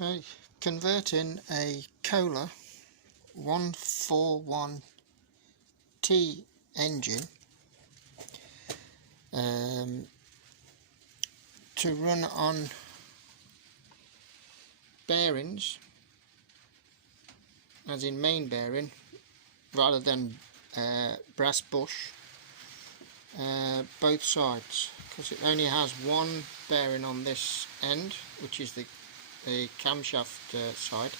So converting a Kohler 141T engine to run on bearings, as in main bearing, rather than brass bush, both sides, because it only has one bearing on this end, which is the camshaft side,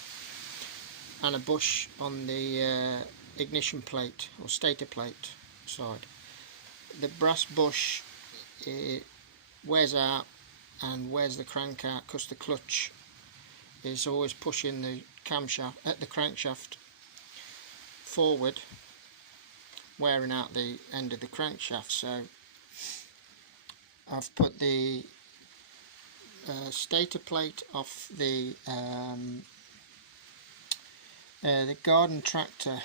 and a bush on the ignition plate or stator plate side. The brass bush wears out and wears the crank out because the clutch is always pushing the crankshaft forward, wearing out the end of the crankshaft. So I've put the stator plate off the garden tractor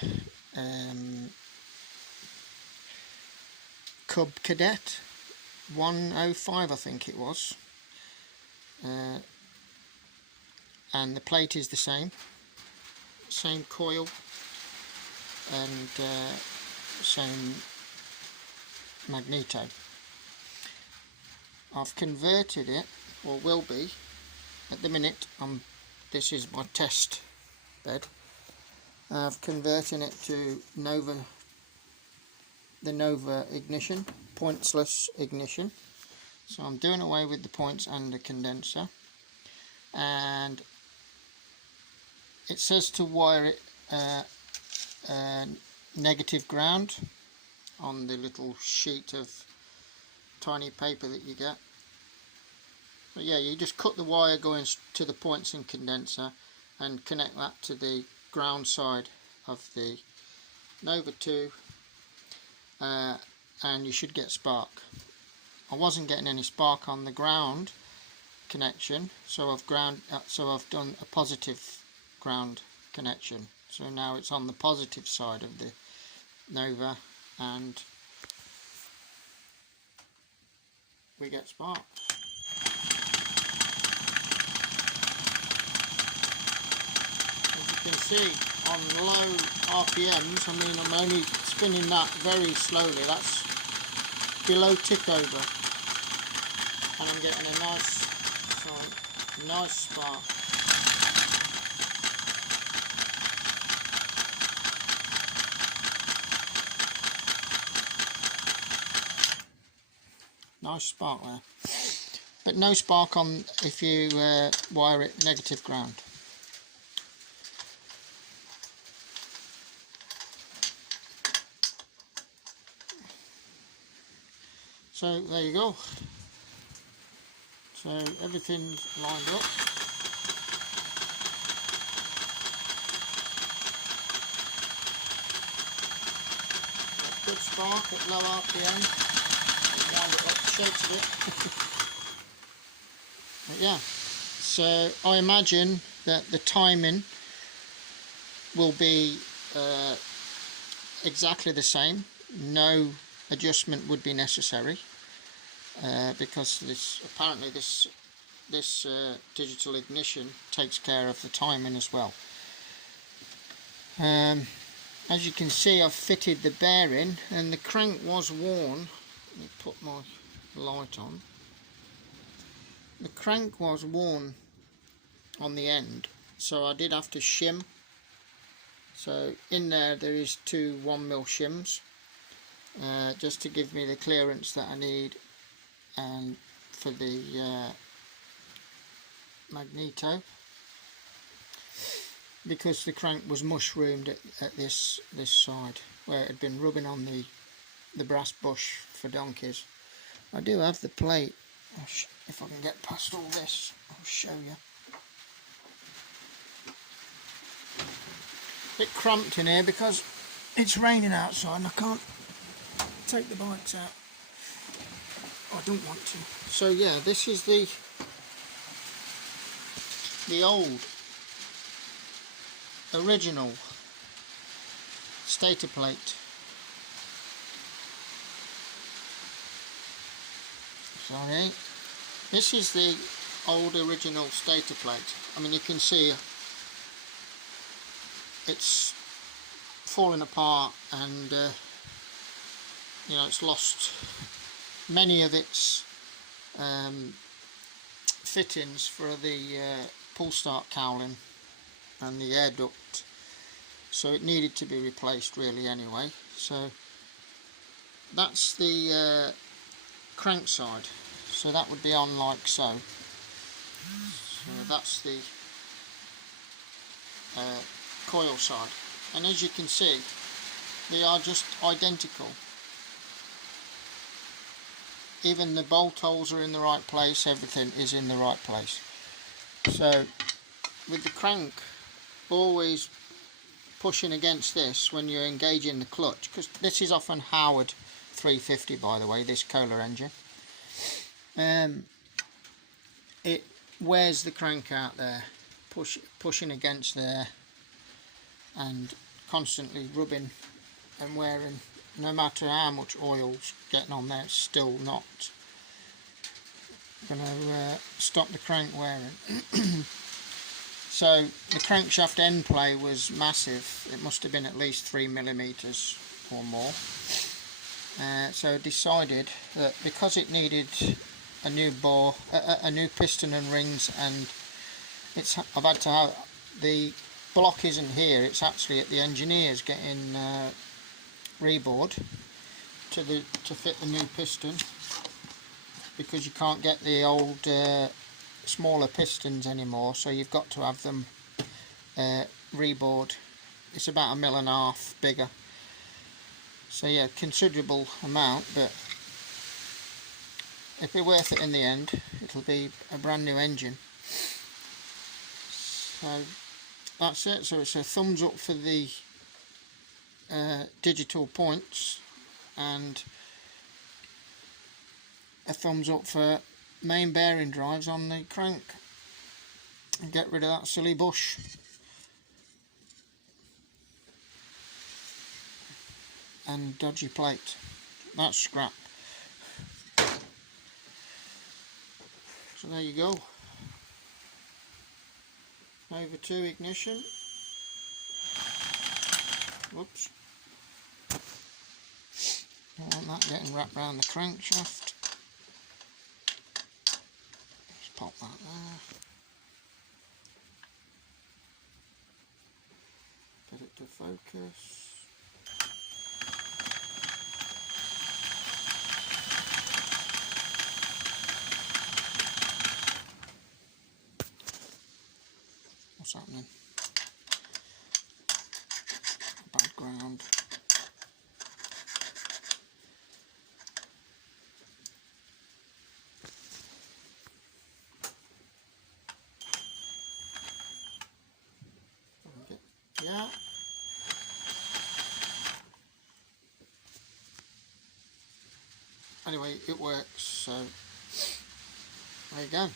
Cub Cadet 105, I think it was, and the plate is the same coil and same magneto. I've converted it, or will be at the minute. This is my test bed. I've converted it to the Nova ignition, pointsless ignition. So I'm doing away with the points and the condenser, and it says to wire it negative ground on the little sheet of tiny paper that you get. But yeah, you just cut the wire going to the points and condenser and connect that to the ground side of the Nova 2, and you should get spark. I wasn't getting any spark on the ground connection, so I've done a positive ground connection. So now it's on the positive side of the Nova, and we get spark. As you can see, on low RPMs, I mean, I'm only spinning that very slowly. That's below tick over, and I'm getting a nice spark. Nice spark there, but no spark on if you wire it negative ground. So there you go. So everything's lined up. Good spark at low RPM. Wind it up, shakes a bit. But yeah, so I imagine that the timing will be exactly the same. No adjustment would be necessary, because apparently this digital ignition takes care of the timing as well. As you can see, I've fitted the bearing, and the crank was worn. Let me put my light on. The crank was worn on the end, so I did have to shim. So in there is two 1mm shims, just to give me the clearance that I need, and for the magneto, because the crank was mushroomed at this side where it had been rubbing on the brass bush for donkeys. I do have the plate. If I can get past all this, I'll show you. A bit cramped in here because it's raining outside and I can't take the bikes out. I don't want to. So yeah, this is the old original stator plate. Sorry, this is the old original stator plate. I mean, you can see it's falling apart, and you know, it's lost many of its fittings for the pull start cowling and the air duct, so it needed to be replaced really anyway. So that's the crank side, so that would be on like so. So that's the coil side, and as you can see, they are just identical. Even the bolt holes are in the right place, everything is in the right place. So with the crank always pushing against this when you're engaging the clutch, because this is often Howard 350 by the way, this Kohler engine, it wears the crank out there, pushing against there and constantly rubbing and wearing. No matter how much oil's getting on there, it's still not going to stop the crank wearing. So the crankshaft end play was massive. It must have been at least 3mm or more. So I decided that because it needed a new bore, a new piston and rings, and I've had to have, the block isn't here, it's actually at the engineers getting reboard to fit the new piston, because you can't get the old smaller pistons anymore, so you've got to have them reboard. It's about 1.5 mm bigger, so yeah, considerable amount, but it'll be worth it in the end. It'll be a brand new engine. So that's it. So it's a thumbs up for the digital points, and a thumbs up for main bearing drives on the crank, and get rid of that silly bush. And dodgy plate. That's scrap. So there you go. Over to ignition. Whoops. Don't want that getting wrapped around the crankshaft. Just pop that there. Get it to focus. What's happening? Bad ground. Yeah. Anyway, it works, so there you go.